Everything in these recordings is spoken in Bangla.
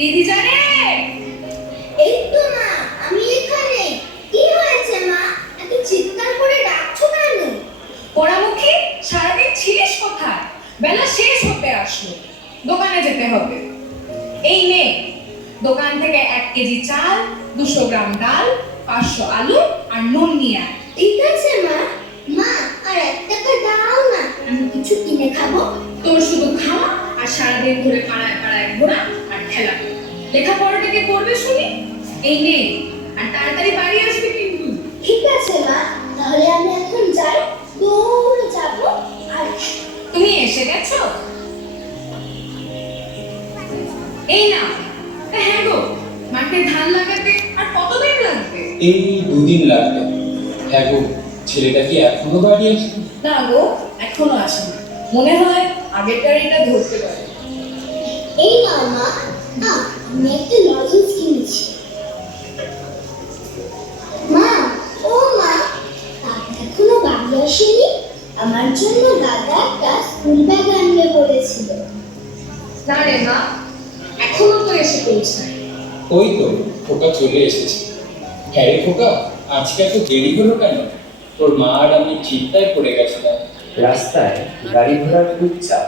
দিদি জানে? এই তো মা, আমি এখানে। কি হয়েছে মা, এত চিৎকার করে ডাকছো কেন? পোড়ামুখী, সারাদিন ছিলিস কোথায়? বেলা শেষ হতে আসলো, দোকানে যেতে হবে। এই নে, দোকান থেকে 1 কেজি চাল, 200 গ্রাম ডাল, 500 আলু আর নুন নিয়ে আয়। ঠিক আছে মা। মা, আর 1 টাকা দাও না, আমি কিছু কিনে খাবো। তোর শুধু খাওয়া আর সারাদিন ধরে পাড়ায় পাড়ায় ঘোরা আর খেলা। লেখাপড়াটা কে করবে শুনি? এই নে, আর তাড়াতাড়ি বাড়ি আসবে কিন্তু। ঠিক আছে মা, তাহলে আমি এখন যাই, দৌড়ে যাবো। আর তুমি এসে গেছো? এই না, হ্যাঁ গো, মাঠে ধান লাগাতে আর কতদিন লাগবে? এই 2 দিন লাগবে। হ্যাঁ গো, ছেলেটা কি এখনো বাড়ি আসবে? না গো, এখনো আসেনি। মনে হয় আগের গাড়িটা ধরতে পারে। এই নাও মা, আমি একটা লজেন্স কিনেছি। মা, ও মা, দাদা এখনো বাড়ি আসেনি। আমার জন্য দাদা একটা স্কুল ব্যাগ আনবে বলেছিল। না রে মা, এখনো তো এসে পৌঁছায়। ওই তো খোকা চলে এসেছে। হ্যাঁ রে খোকা, আজকে এত দেরি হলো কেন? তোর মা আর আমি চিন্তায় পড়ে গেছিলাম। রাস্তায় গাড়ি ঘোড়ার খুব চাপ।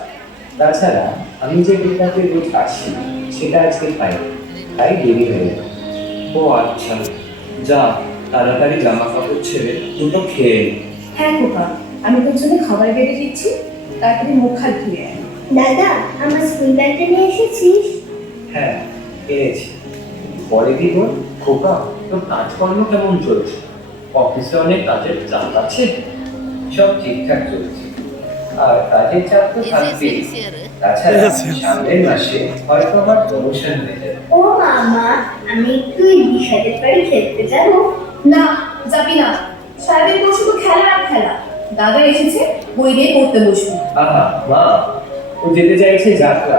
তাছাড়া আমি যে বেটাতে রোজ আসি সেটা আজকে পাইনি, তাই দেরি হয়ে গেল। ও আচ্ছা, যা তাড়াতাড়ি জামা কাপড় ছেড়ে দুটো খেয়ে নে। হ্যাঁ খোকা, আমি তোর জন্য খাবার বেড়ে দিচ্ছি, তাড়াতাড়ি মুখ হাত ধুয়ে আয়। দাদা, আমার স্কুল ব্যাগটা নিয়ে এসেছিস? হ্যাঁ, এনেছি। পরে দিব। খোকা, তোর কাজকর্ম কেমন চলছে? অফিসে অনেক কাজের চাপ আছে? সব ঠিকঠাক চলছে, আর কাজের চাপ তো থাকবেই। তাছাড়া সামনের মাসে হয়তো আমার প্রমোশন হয়ে যাবে। ও মামা, আমি একটু এই দিশাদের বাড়ি খেলতে যাবো। না, যাবি না। সারাদিন তোর শুধু খেলা আর খেলা। দাদা এসেছে, বই দিয়ে পড়তে বসবি। আহা মা, ও যেতে চাইছে যাত্রা,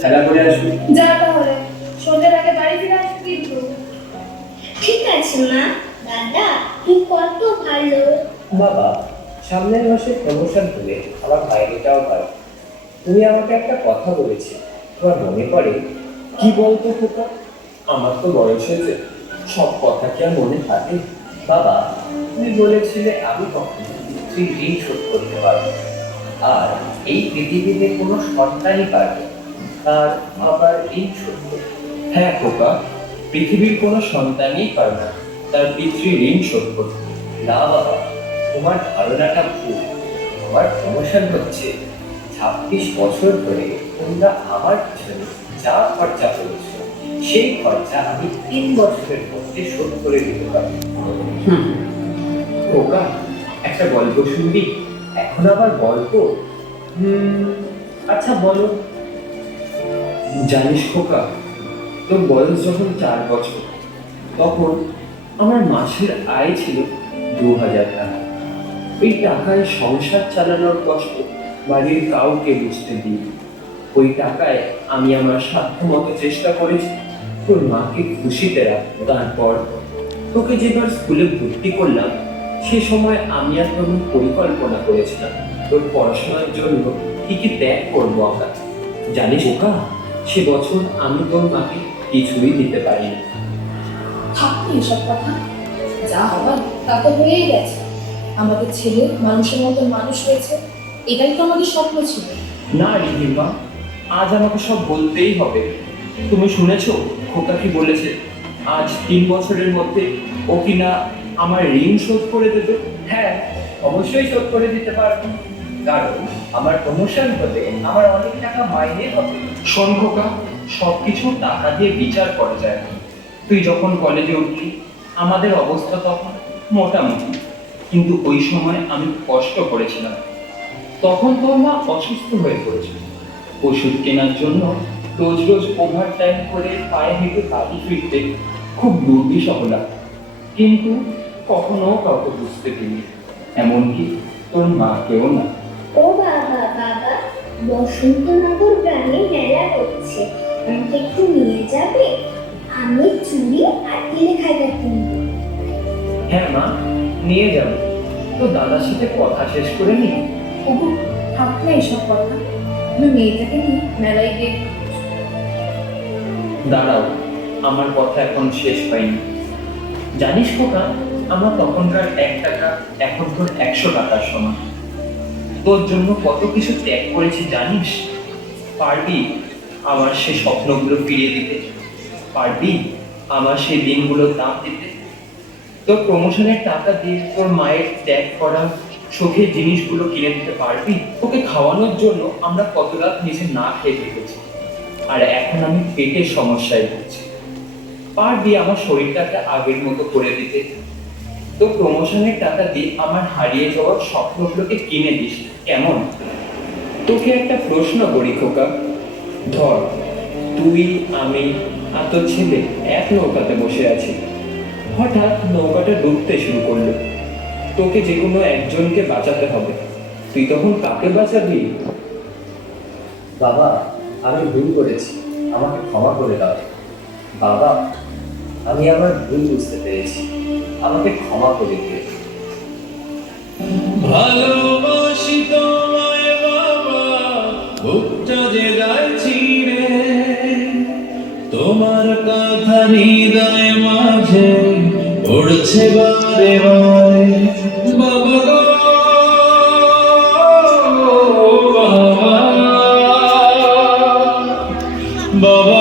খেলা করে আসুন। যা তাহলে, সন্ধ্যের আগে বাড়ি ফিরে আসবি কিন্তু। ঠিক আছে মা। দাদা, তুই কত ভালো। বাবা, সামনের মাসে প্রমোশন হলে আমার বাইরেটাও পাবে। তুমি আমাকে একটা কথা বলেছি, তোমার মনে পড়ে? কি বলতো খোকা? আমার তো বয়স হয়েছে, সব কথা কি আর মনে থাকে? বাবা, তুমি বলেছিলে আমি কখনো তুই ঋণ শোধ করতে পারবো, আর এই পৃথিবীতে কোনো সন্তানই পারবে আর আবার ঋণ শোধ করতে। হ্যাঁ খোকা, পৃথিবীর কোনো সন্তানই পারবে না তার পিতৃ ঋণ শোধ করতে। না বাবা, তোমার ধারণাটা ভুল। আমার প্রমোশন হচ্ছে, 26 বছর ধরে তোমরা আমার পিছনে যা খরচা করেছ সেই খরচা আমি 3 বছরের মধ্যে শোধ করে দিতে পারি। খোকা, একটা গল্প শুনবি? এখন আবার গল্প? আচ্ছা বলো। জানিস খোকা, তোর বয়স যখন 4 বছর, তখন আমার মাসের আয় ছিল 2000 টাকা। ওই টাকায় সংসার চালানোর কষ্ট বাড়ির কাউকে বুঝতে দিই। ওই টাকায় আমি আমার সাধ্য মতো চেষ্টা করেছি তোর মাকে খুশিতে রাখবো। তারপর তোকে যেবার স্কুলে ভর্তি করলাম, সে সময় আমি আর তোর পরিকল্পনা করেছিলাম তোর পড়াশোনার জন্য কি কি ত্যাগ করবো আমরা। জানিস ওকা, সে বছর আমি তোর মাকে কিছুই দিতে পারিনি। থাকনি এসব কথা, যা হবার তা তো হয়েই গেছে। আমাদের ছেলে মানুষের মতো মানুষ হয়েছে, এটাই তো আমাদের স্বপ্ন ছিল। না রিধিমা, আজ আমাকে সব বলতেই হবে। তুমি শুনেছো খোকা কি বলেছে? আজ 3 বছরের মধ্যে ও কিনা আমার ঋণ শোধ করে দেবে। হ্যাঁ, অবশ্যই শোধ করে দিতে পারবো, কারণ আমার প্রমোশন হলে আমার অনেক টাকা মাইনে হবে। শোন খোকা, সবকিছু টাকা দিয়ে বিচার করা যায় না। তুই যখন কলেজে উঠলি, আমাদের অবস্থা তখন মোটামুটি, কিন্তু ওই সময় আমি কষ্ট করেছিলাম। তখন তোর মা অসুস্থ হয়ে পড়েছিল। ওষুধ কেনার জন্য রোজ রোজ ওভার টাইম করে পায়ে হেঁটে বাড়ি ফিরতে খুব দুর্বিষহ লাগতো, কিন্তু কখনো কাউকে বুঝতে দিইনি, এমনকি তোর মাকেও না। ও বাবা, বাবা, বসন্তনগর গ্রামে মেলা হচ্ছে, আমাকে একটু নিয়ে যাবে? আমি চুড়ি আর তিলে খাইটা কিনবো। হ্যাঁ মা, নিয়ে যাবো। তো দাদার সাথে কথা শেষ করে নি। ওগো, থাক না এসব কথা। তুমি মেয়েটাকে নিয়ে মেলায় গিয়ে দাঁড়াও, আমার কথা এখন শেষ হয়নি। জানিস খোকা, আমার তখনকার 1 টাকা এখন তোর 100 টাকার সমান। তোর জন্য কত কিছু ত্যাগ করেছি জানিস? পারবি আমার সে স্বপ্নগুলো ফিরিয়ে দিতে? পারবি আমার সেই দিনগুলোর দাম দিতে? তোর প্রমোশনের টাকা দিয়ে তোর মায়ের ত্যাগ করা শখের জিনিসগুলো কিনে দিতে পারবি? ওকে খাওয়ানোর জন্য আমরা কত রাত নিজে না খেয়ে থেকেছি, আর এখন আমি পেটের সমস্যায় ভুগছি। পারবি আমার শরীরটাকে আগের মতো করে দিতে? তো প্রমোশনের টাকা দিয়ে আমার হারিয়ে যাওয়ার স্বপ্নগুলোকে কিনে দিস কেমন? তোকে একটা প্রশ্ন করি খোকা, ধর তুই, আমি আর তোর ছেলে এক নৌকাতে বসে আছি। হঠাৎ নৌকাটা ডুবতে শুরু করলো। তোকে যে কোনো একজনকে বাঁচাতে হবে, তুই তখন কাকে বাঁচাবি? বাবা, আমি ভুল করেছি, আমাকে ক্ষমা করে দাও। বাবা, আমি আমার ভুল বুঝতে পেরেছি, আমাকে ক্ষমা করে দিও। ভালোবাসি তোমায় বাবা, বুকটা যে দায় ছিঁড়ে, তোমার কথা হৃদয় মাঝে পড়ছে বারে বারে। বাবা গো, বাবা, বাবা